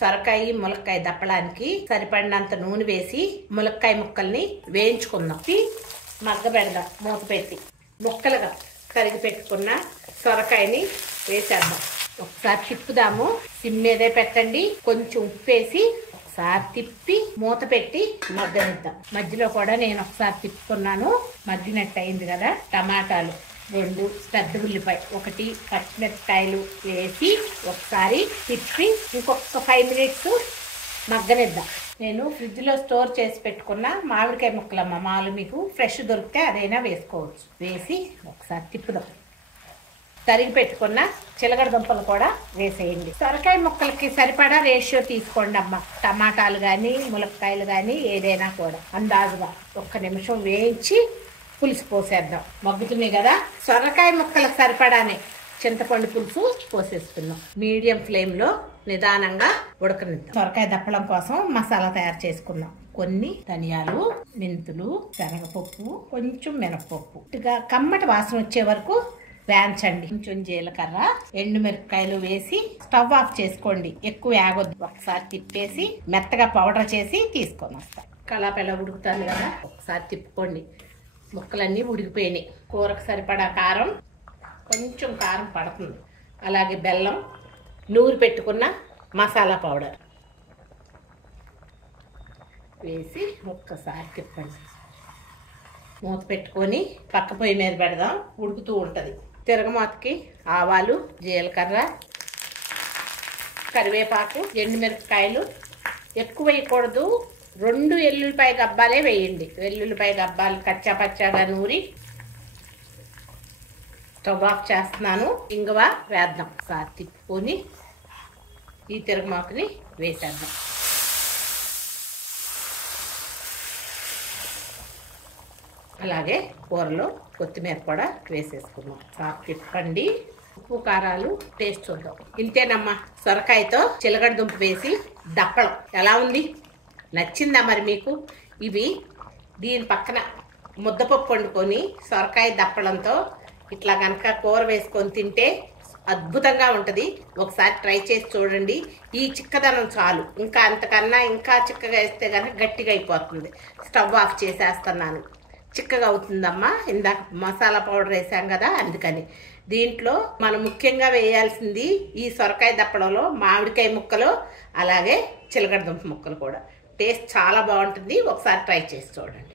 సొరకాయ ములక్కాయ దప్పడానికి సరిపడినంత నూనె వేసి ములక్కాయ ముక్కల్ని వేయించుకుందాం. మగ్గబెడదాం. మూత పెట్టి ముక్కలుగా తరిగి పెట్టుకున్న సొరకాయని వేసేద్దాం. ఒకసారి తిప్పుదాము. సిమ్ మీదే పెట్టండి. కొంచెం ఉప్పు వేసి ఒకసారి తిప్పి మూత పెట్టి మగ్గనిద్దాం. మధ్యలో కూడా నేను ఒకసారి తిప్పుకున్నాను. మగ్గినట్టు అయింది కదా. టమాటాలు 2, పెద్ద ఉల్లిపాయ 1, పచ్చిమిరపకాయలు వేసి ఒకసారి తిప్పి ఇంకొక 5 మినిట్స్ మగ్గనిద్దాం. నేను ఫ్రిడ్జ్ లో స్టోర్ చేసి పెట్టుకున్న మామిడికాయ ముక్కలమ్మ. మాలు మీకు ఫ్రెష్ దొరికితే అదైనా వేసుకోవచ్చు. వేసి ఒకసారి తిప్పుదాం. తరిగి పెట్టుకున్న చిలకడ దుంపలు కూడా వేసేయండి. సొరకాయ ముక్కలకి సరిపడా రేషియో తీసుకోండి అమ్మ. టమాటాలు కానీ ములక్కాయలు కానీ ఏదైనా కూడా అందాజుగా 1 నిమిషం వేయించి పులుసు పోసేద్దాం. మగ్గుతున్నాయి కదా. సొరకాయ ముక్కలకు సరిపడానే చింతపండు పులుసు పోసేసుకుందాం. మీడియం ఫ్లేమ్ లో నిదానంగా ఉడకనిద్దాం. సొరకాయ దప్పడం కోసం మసాలా తయారు చేసుకుందాం. కొన్ని ధనియాలు, మెంతులు, శనగపప్పు, కొంచెం మినపప్పు కమ్మటి వాసన వచ్చే వరకు వేయించండి. కొంచెం జీలకర్ర, ఎండుమిరపకాయలు వేసి స్టవ్ ఆఫ్ చేసుకోండి. ఎక్కువ వేగొద్దు. ఒకసారి తిప్పేసి మెత్తగా పౌడర్ చేసి తీసుకొని వస్తాం. కలాపెలా ఉడుకుతాను కదా. ఒకసారి తిప్పుకోండి. ముక్కలన్నీ ఉడికిపోయినాయి. కూరకు సరిపడా కారం, కొంచెం కారం పడుతుంది. అలాగే బెల్లం, నూరు పెట్టుకున్న మసాలా పౌడర్ వేసి ఒక్కసారి తిప్పండి. మూత పెట్టుకొని పక్క పొయ్యి మీద పెడదాం. ఉడుకుతూ ఉంటుంది. తిరగమాతకి ఆవాలు, జీలకర్ర, కరివేపాకు, ఎండుమిరపకాయలు ఎక్కువ వేయకూడదు. 2 ఎల్లుల్లిపాయ గబ్బాలే వేయండి. వెల్లుల్లిపాయ గబ్బాలు కచ్చా పచ్చాగా నూరి స్టవ్ ఆఫ్ చేస్తున్నాను. ఇంగువ వేద్దాం. ఒకసారి తిప్పుకొని ఈ తిరగమాతని వేసేద్దాం. అలాగే కూరలో కొత్తిమీర కూడా వేసేసుకున్నాం. సాఫ్ తిప్పండి. ఉప్పు కారాలు టేస్ట్ చూద్దాం. ఇంతేనమ్మా. సొరకాయతో చిలకడ దుంప వేసి దప్పడం ఎలా ఉంది? నచ్చిందా మరి మీకు? ఇవి దీని పక్కన ముద్దపప్పు వండుకొని సొరకాయ దప్పడంతో ఇట్లా కనుక కూర వేసుకొని తింటే అద్భుతంగా ఉంటుంది. ఒకసారి ట్రై చేసి చూడండి. ఈ చిక్కదనం చాలు. ఇంకా అంతకన్నా ఇంకా చిక్కగా వేస్తే కనుక గట్టిగా అయిపోతుంది. స్టవ్ ఆఫ్ చేసేస్తున్నాను. చిక్కగా అవుతుందమ్మా. ఇందాక మసాలా పౌడర్ వేసాం కదా, అందుకని. దీంట్లో మనం ముఖ్యంగా వేయాల్సింది ఈ సొరకాయ దప్పడంలో మామిడికాయ ముక్కలు, అలాగే చిలకడ దుంప ముక్కలు కూడా. టేస్ట్ చాలా బాగుంటుంది. ఒకసారి ట్రై చేసి చూడండి.